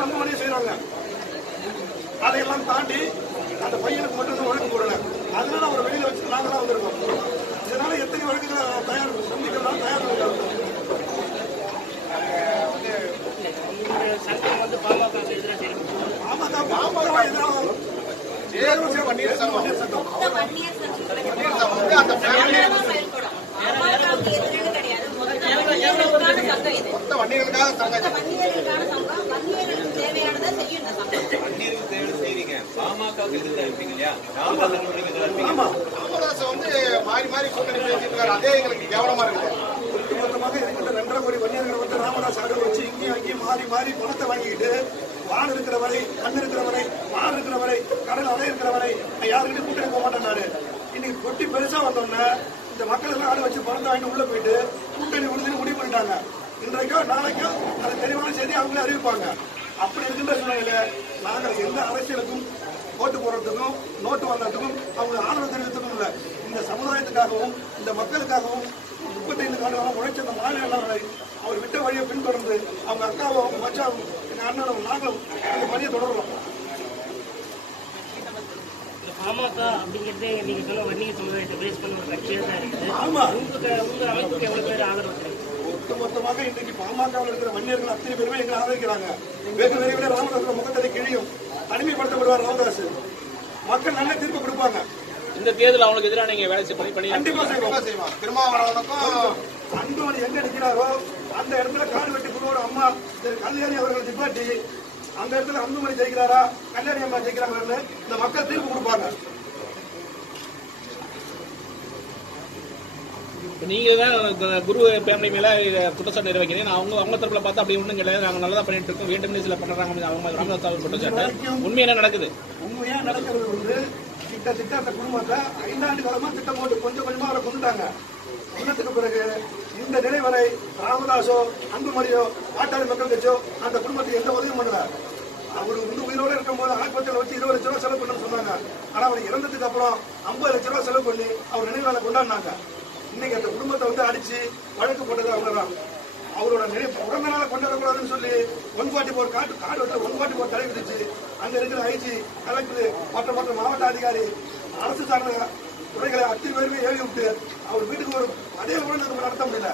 செய்யறவங்க அந்த மாதிரியே செய்யறாங்க. அதையெல்லாம் தாண்டி அந்த பையனுக்கு மட்டும் வழக்கு போடல. அதனால அவரை வெளியில வச்சு நாங்க தான் வந்திருக்கோம். இதனால எத்தனை வழக்குகளை தயார் சந்திக்கலாம் தயார் மாறி மாறி கூட்டணி பேசிட்டு அதே எங்களுக்கு கேவலமா இருக்குது. ஒட்டுமொத்தமாக இருக்கின்ற 2.5 கோடி வன்னியர்களை வந்து ராமதாஸ் ஆக வச்சு இங்கேயும் அங்கேயும் மாறி மாறி பணத்தை வாங்கிக்கிட்டு வான் இருக்கிற வரை கண் இருக்கிற வரை மான் இருக்கிற வரை கடல் அலை இருக்கிற வரை யாருக்கிட்டையும் கூட்டணி போக மாட்டேன் நாடு. இன்னைக்கு கொட்டி பெருசா வந்தோடனே இந்த மக்கள் எல்லாம் ஆடு வச்சு பணத்தை வாங்கிட்டு உள்ள போயிட்டு கூட்டணி உறுதினு முடிவு பண்ணிட்டாங்க. இன்றைக்கோ நாளைக்கோ அது தெளிவான செய்தி அவங்களே அறிவிப்பாங்க. அப்படி இருக்கின்ற சூழ்நிலையில நாங்கள் எந்த அரசியலுக்கும் ஓட்டு போடுறதுக்கும் நோட்டு வாங்குறதுக்கும் அவங்க ஆதரவு தெரிவித்ததும் இல்லை. இந்த சமுதாயத்துக்காகவும் இந்த மக்களுக்காகவும் 35 ஆண்டுகளாக உழைச்ச அந்த மாநிலங்களை அவர் விட்ட வழியை பின்தொடர்ந்து அவங்க அக்காவும் அவங்க மச்சாவும் எங்க அண்ணனும் நாங்களும் அந்த பணியை தொடர்றோம். பாமக அப்படிங்கிறது நீங்க சொல்ல வன்னிய சமுதாயத்தை பேஸ் பண்ண ஒரு கட்சியா தான் இருக்குது. ஆமா, உங்க அமைப்புக்கு எவ்வளவு பேர் ஆதரவு? ஒட்டுமொத்தமாக இன்றைக்கு பாமகவில் இருக்கிற வன்னியர்கள் அத்தனை பேருமே எங்களை ஆதரிக்கிறாங்க. வெகு விரைவில் ராமதாஸ் முகத்தை கிழியும் தனிமைப்படுத்தப்படுவார் ராமதாஸ். மக்கள் நல்ல தீர்ப்பு கொடுப்பாங்க. இந்த தேர்தல் அவங்களுக்கு எதிராக நீங்க வேலை பண்ணி கண்டிப்பா செய்வோம். திருமாவளவனுக்கும் அன்புமணி எங்க நிற்கிறாரோ அந்த இடத்துல காடு வெட்டி புதுவோட அம்மா கல்யாணி அவர்கள் நிப்பாட்டி அந்த இடத்துல அன்புமணி ஜெயிக்கிறாரா கல்யாணி அம்மா ஜெயிக்கிறாங்கன்னு இந்த மக்கள் தீர்ப்பு கொடுப்பாங்க. நீங்க தான் குரு ஃபேமிலி மேல குற்றச்சாட்டு நிறைவேற்கிறீங்க. அவங்க தரப்புல பார்த்தா அப்படி ஒண்ணும் கிடையாது, நாங்க நல்லா பண்ணிட்டு இருக்கோம், வேண்டுமென்றே சில பண்றாங்க அவங்க ராமதாஸ் குற்றச்சாட்டு. உண்மை என்ன நடக்குது? உண்மையா நடக்கிறது வந்து கிட்டத்தட்ட அந்த குடும்பத்தை 5 ஆண்டு காலமா திட்டம் போட்டு கொஞ்சம் கொஞ்சமா அவரை கொண்டுட்டாங்க. கொண்டதுக்கு பிறகு இந்த நிலை வரை ராமதாஸோ அன்புமணியோ பாட்டாளி மக்கள் கட்சியோ அந்த குடும்பத்துக்கு எந்த உதவியும் பண்ணல. அவர் வந்து உயிரோடு இருக்கும்போது ஆஸ்பத்திரியில் வச்சு 20 லட்சம் ரூபாய் செலவு பண்ணு சொன்னாங்க. ஆனா அவர் இறந்ததுக்கு அப்புறம் 50 லட்சம் ரூபாய் செலவு பண்ணி அவர் நினைவாளை கொண்டாடினாங்க. இன்னைக்கு அந்த குடும்பத்தை வந்து அடிச்சு வழக்கு போட்டது அவங்கதான். அவரோட பிறந்த நாளை கொண்டாடக்கூடாதுன்னு சொல்லி 144 காடு வெட்ட 144 தடை விதிச்சு அங்க இருக்கிற ஐஜி கலெக்டர் மற்ற மாவட்ட அதிகாரி அரசு சார்ந்த துறைகளை அத்தனை பேருமே ஏவி விட்டு அவர் வீட்டுக்கு ஒரு அதே கூட நடத்த முடியல.